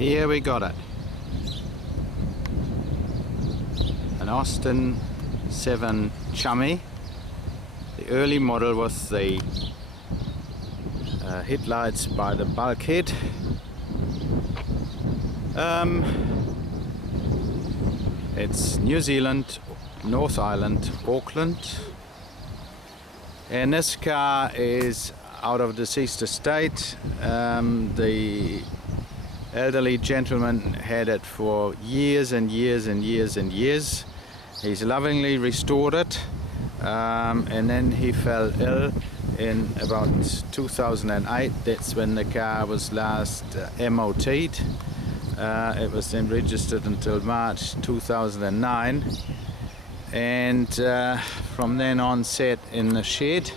Here we got it. An Austin 7 Chummy. The early model was the headlights by the bulkhead. It's New Zealand, North Island, Auckland. And this car is out of deceased estate. The elderly gentleman had it for years and years and years and years. He's lovingly restored it, and then he fell ill in about 2008. That's when the car was last MOT'd. It was then registered until March 2009, and from then on sat in the shed.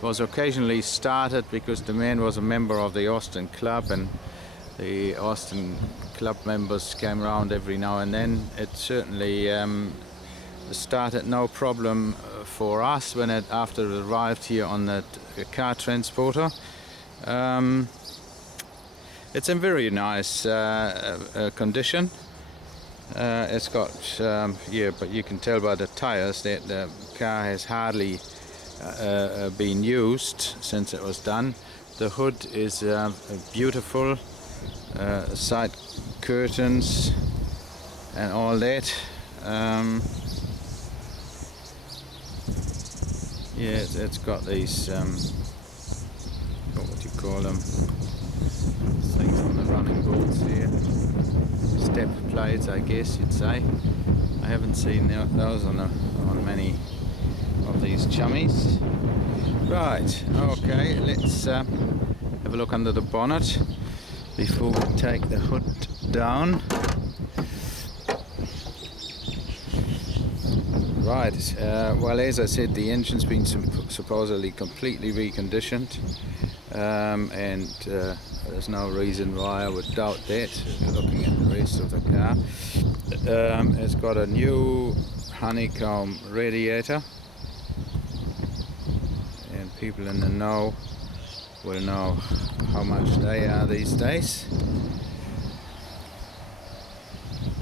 Was occasionally started because the man was a member of the Austin Club, and the Austin Club members came around every now and then. It certainly started no problem for us when after it arrived here on the car transporter. It's in very nice condition. It's got, yeah, but you can tell by the tires that the car has hardly been used since it was done. The hood is beautiful, side curtains and all that. Yeah, it's got these, what do you call them, things on the running boards here, step plates I guess you'd say. I haven't seen those on many of these Chummies. Right, okay, let's have a look under the bonnet before we take the hood down. Right, well, as I said, the engine's been supposedly completely reconditioned, and there's no reason why I would doubt that, looking at the rest of the car. It's got a new honeycomb radiator, and people in the know will know how much they are these days.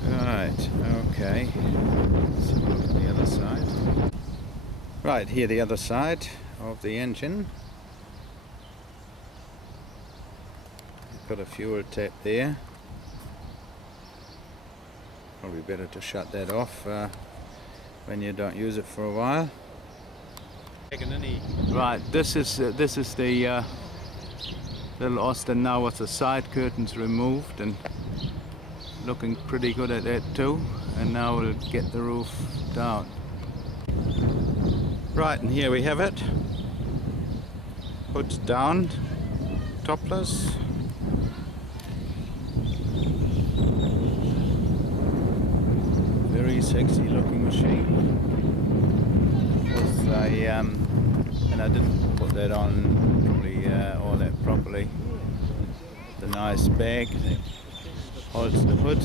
Right, okay, let's have a look at the other side. Right, here the other side of the engine. Got a fuel tap there. Probably better to shut that off when you don't use it for a while. Right, this is the little Austin now with the side curtains removed and looking pretty good at that too. And now we'll get the roof down. Right, and here we have it. Hood's down, topless. Very sexy looking machine. And I didn't put that on probably all that properly. The nice bag that holds the hood.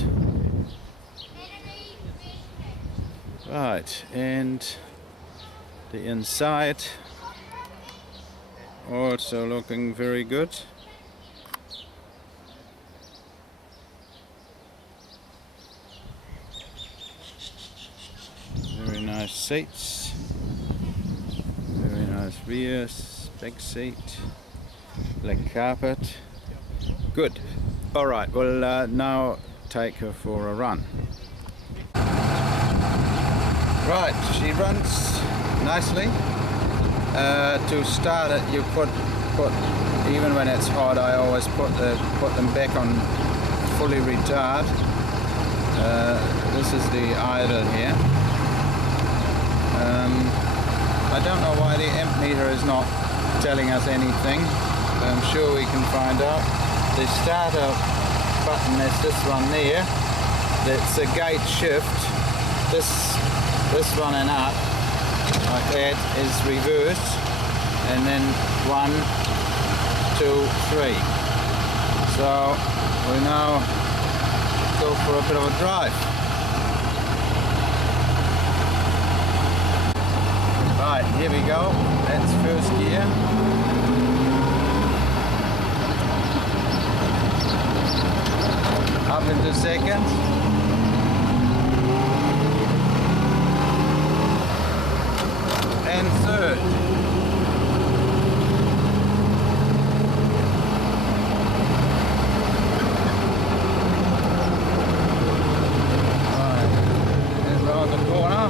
Right, and the inside also looking very good. Very nice seats, very nice rear, back seat, black carpet. Good. Alright, we'll now take her for a run. Right, she runs nicely. To start it, you put even when it's hot, I always put them back on fully retard. This is the idle here. I don't know why the amp meter is not telling us anything, but I'm sure we can find out. The starter button is this one there. That's a gate shift. This one and up like that is reversed, and then 1, 2, 3. So we now go for a bit of a drive. Right, here we go. That's first gear. second. And third. Right, and round the corner.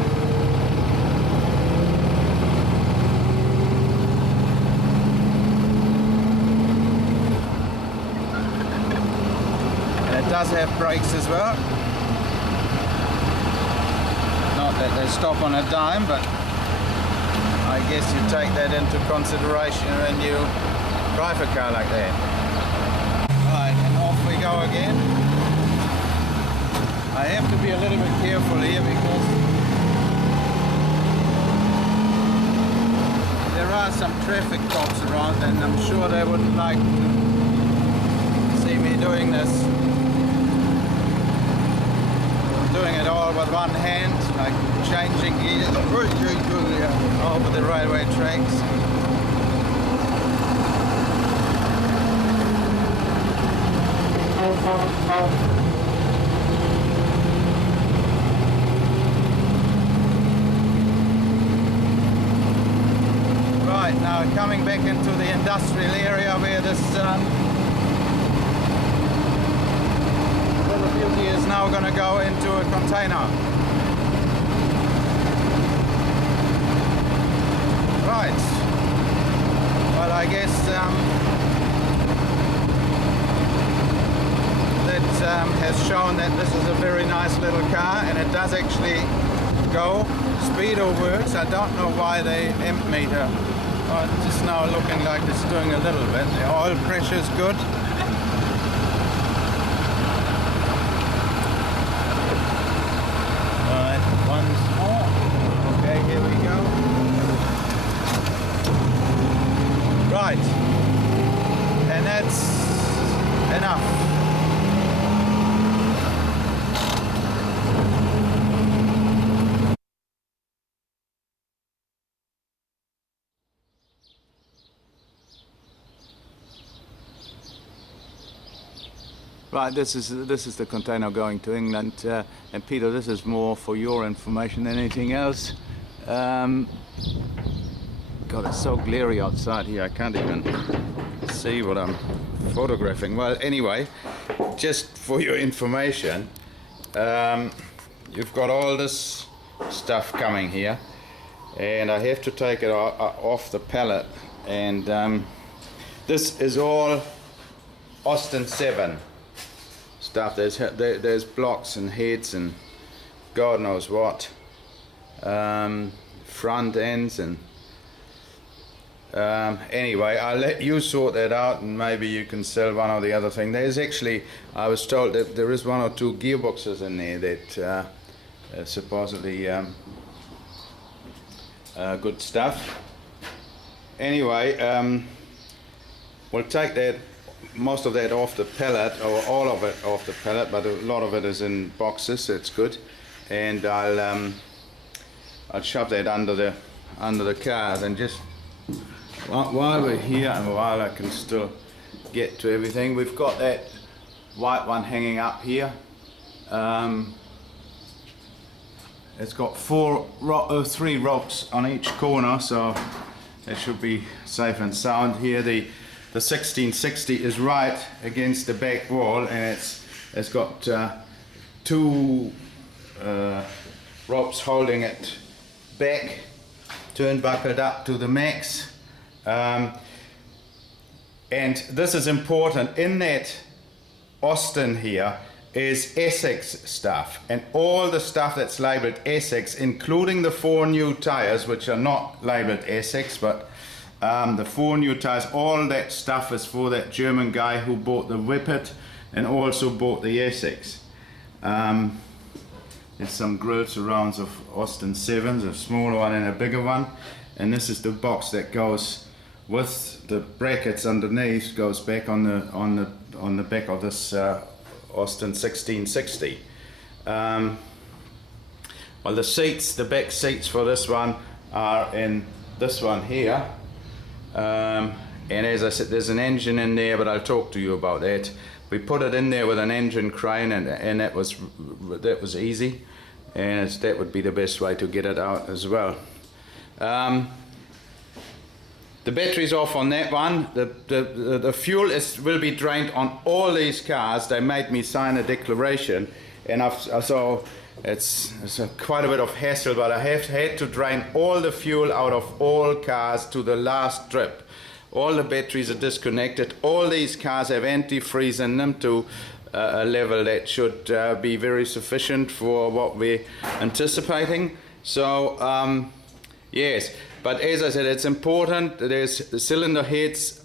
And it does have brakes as well. Not that they stop on a dime, but I guess you take that into consideration when you drive a car like that. Right, and off we go again. I have to be a little bit careful here because there are some traffic cops around, and I'm sure they wouldn't like to see me doing this. Doing it all with one hand, like changing gears over the railway tracks. Right, now coming back into the industrial area where this little beauty is now going to go into a container. Right. Well, I guess that has shown that this is a very nice little car, and it does actually go. Speedo works. I don't know why they amp meter. Oh, it's just now looking like it's doing a little bit. The oil pressure is good. Once more. Okay, here we go. Right. And that's enough. Right, this is the container going to England, and Peter, this is more for your information than anything else. God, it's so glary outside here, I can't even see what I'm photographing. Well, anyway, just for your information, you've got all this stuff coming here, and I have to take it off the pallet, and this is all Austin 7 stuff. There's blocks and heads and God knows what, front ends, and anyway, I'll let you sort that out, and maybe you can sell one or the other thing. There's actually, I was told that there is one or two gearboxes in there that supposedly good stuff. Anyway, we'll take that, most of that off the pallet, or all of it off the pallet, but a lot of it is in boxes, so it's good. And I'll shove that under the cars, and just while we're here and while I can still get to everything, we've got that white one hanging up here. It's got 3 ropes on each corner, so it should be safe and sound here. The 1660 is right against the back wall, and it's got 2 ropes holding it back, turnbuckled up to the max. And this is important. In that Austin here is Essex stuff, and all the stuff that's labelled Essex, including the 4 new tyres, which are not labelled Essex, but the 4 new tyres, all that stuff is for that German guy who bought the Whippet and also bought the Essex. There's some grill surrounds of Austin 7s, a smaller one and a bigger one, and this is the box that goes with the brackets underneath, goes back on the back of this Austin 1660. Well, the seats, the back seats for this one are in this one here. And as I said, there's an engine in there, but I'll talk to you about that. we put it in there with an engine crane, and that was easy, and that would be the best way to get it out as well. The battery's off on that one. The fuel will be drained on all these cars. They made me sign a declaration, and so it's quite a bit of hassle, but I have had to drain all the fuel out of all cars to the last drip. All the batteries are disconnected. All these cars have antifreeze in them to a level that should be very sufficient for what we're anticipating. So yes, but as I said, it's important. There's the cylinder heads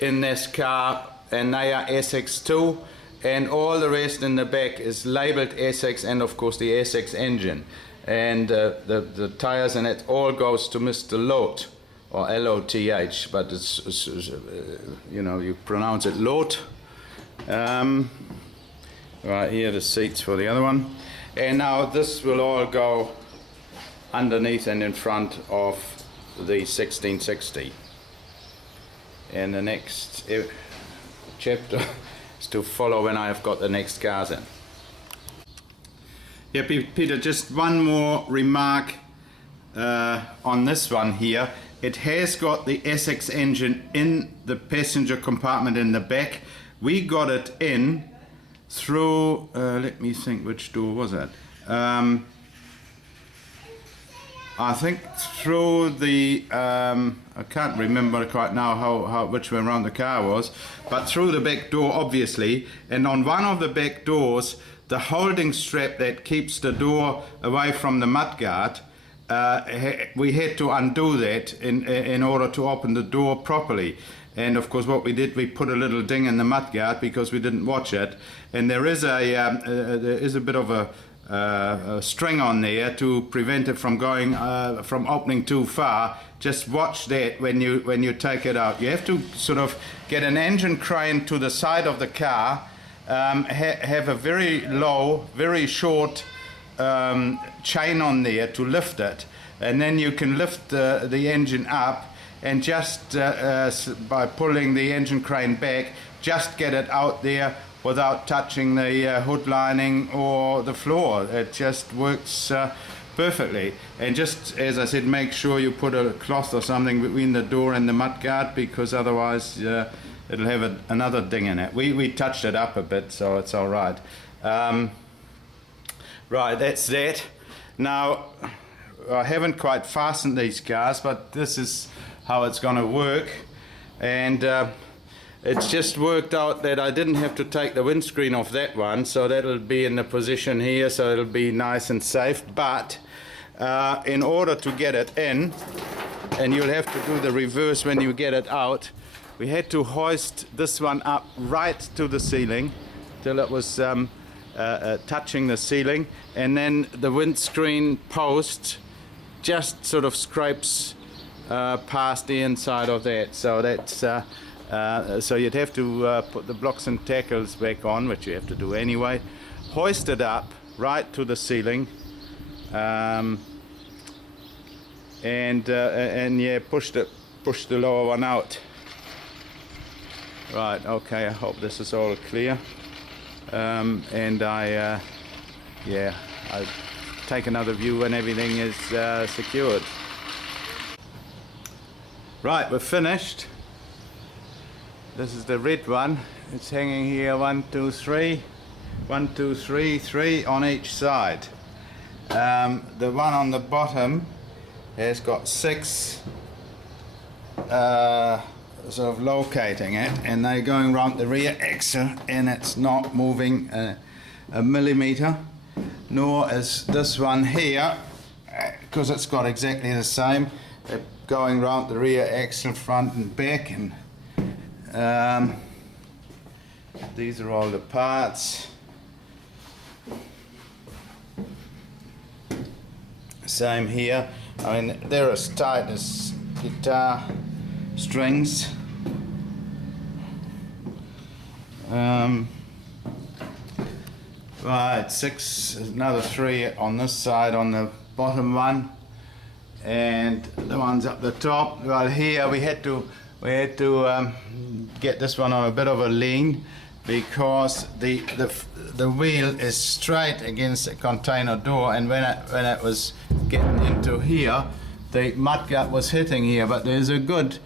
in this car, and they are SX2, and all the rest in the back is labeled SX, and of course the SX engine, and the tires, and it all goes to Mr. Loth, or L-O-T-H, but it's you know, you pronounce it Loth. Right here, the seats for the other one, and now this will all go underneath and in front of the 1660, and the next chapter is to follow when I have got the next cars in. Yeah, Peter, just one more remark on this one here. It has got the SX engine in the passenger compartment in the back. We got it in through, let me think, which door was it? I think through the, I can't remember quite now which way around the car was, but through the back door obviously, and on one of the back doors, the holding strap that keeps the door away from the mudguard, we had to undo that in order to open the door properly. And of course what we did, we put a little ding in the mudguard because we didn't watch it, and there is a bit of a string on there to prevent it from going from opening too far. Just watch that when you take it out. You have to sort of get an engine crane to the side of the car, have a very low, very short chain on there to lift it, and then you can lift the engine up, and just by pulling the engine crane back, just get it out there without touching the hood lining or the floor. It just works perfectly. And just as I said, make sure you put a cloth or something between the door and the mudguard, because otherwise it'll have another ding in it. We touched it up a bit, so it's all right. Right, that's that. Now, I haven't quite fastened these cars, but this is how it's going to work. And it's just worked out that I didn't have to take the windscreen off that one, so that'll be in the position here, so it'll be nice and safe. But in order to get it in, and you'll have to do the reverse when you get it out, we had to hoist this one up right to the ceiling till it was touching the ceiling, and then the windscreen post just sort of scrapes past the inside of that. So that's so you'd have to put the blocks and tackles back on, which you have to do anyway, hoist it up right to the ceiling, and yeah, push the lower one out. Right, okay, I hope this is all clear. And I'll take another view when everything is secured. Right, we're finished. This is the red one. It's hanging here 1, 2, 3. 1, 2, 3, 3 on each side. The one on the bottom has got 6 sort of locating it, and they're going around the rear axle, and it's not moving a millimeter, nor is this one here, because it's got exactly the same. They're going around the rear axle, front and back, and these are all the parts. Same here. I mean, they're as tight as guitar strings. Right, 6, another 3 on this side on the bottom one, and the ones up the top. Well, here we had to get this one on a bit of a lean, because the wheel is straight against the container door, and when it was getting into here, the mudguard was hitting here, but there's a good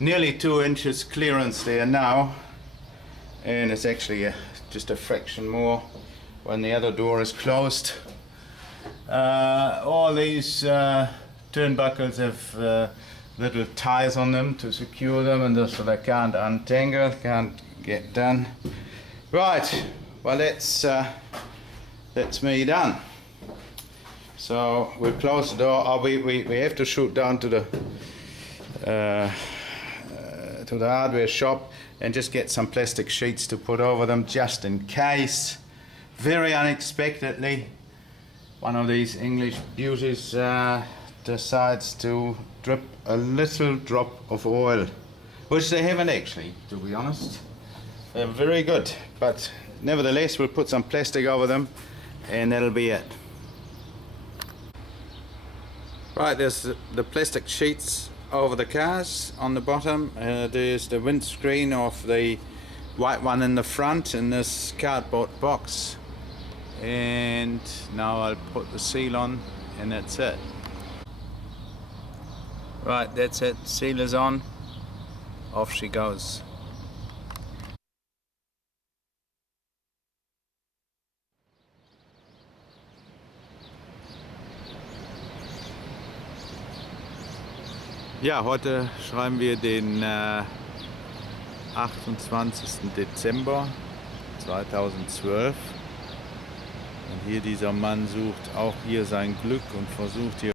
nearly 2 inches clearance there now, and it's actually just a fraction more when the other door is closed. All these turnbuckles have little ties on them to secure them, and so they can't untangle, can't get done. Right, well that's me done. So we'll close the door. We have to shoot down to the hardware shop and just get some plastic sheets to put over them, just in case, very unexpectedly, one of these English beauties decides to drip a little drop of oil, which they haven't actually, to be honest. They're very good, but nevertheless we'll put some plastic over them and that'll be it. Right, there's the plastic sheets over the cars on the bottom. There's the windscreen of the white one in the front in this cardboard box, and now I'll put the seal on and that's it. Right, that's it, seal is on, off she goes. Ja, heute schreiben wir den 28. Dezember 2012. Und hier dieser Mann sucht auch hier sein Glück und versucht hier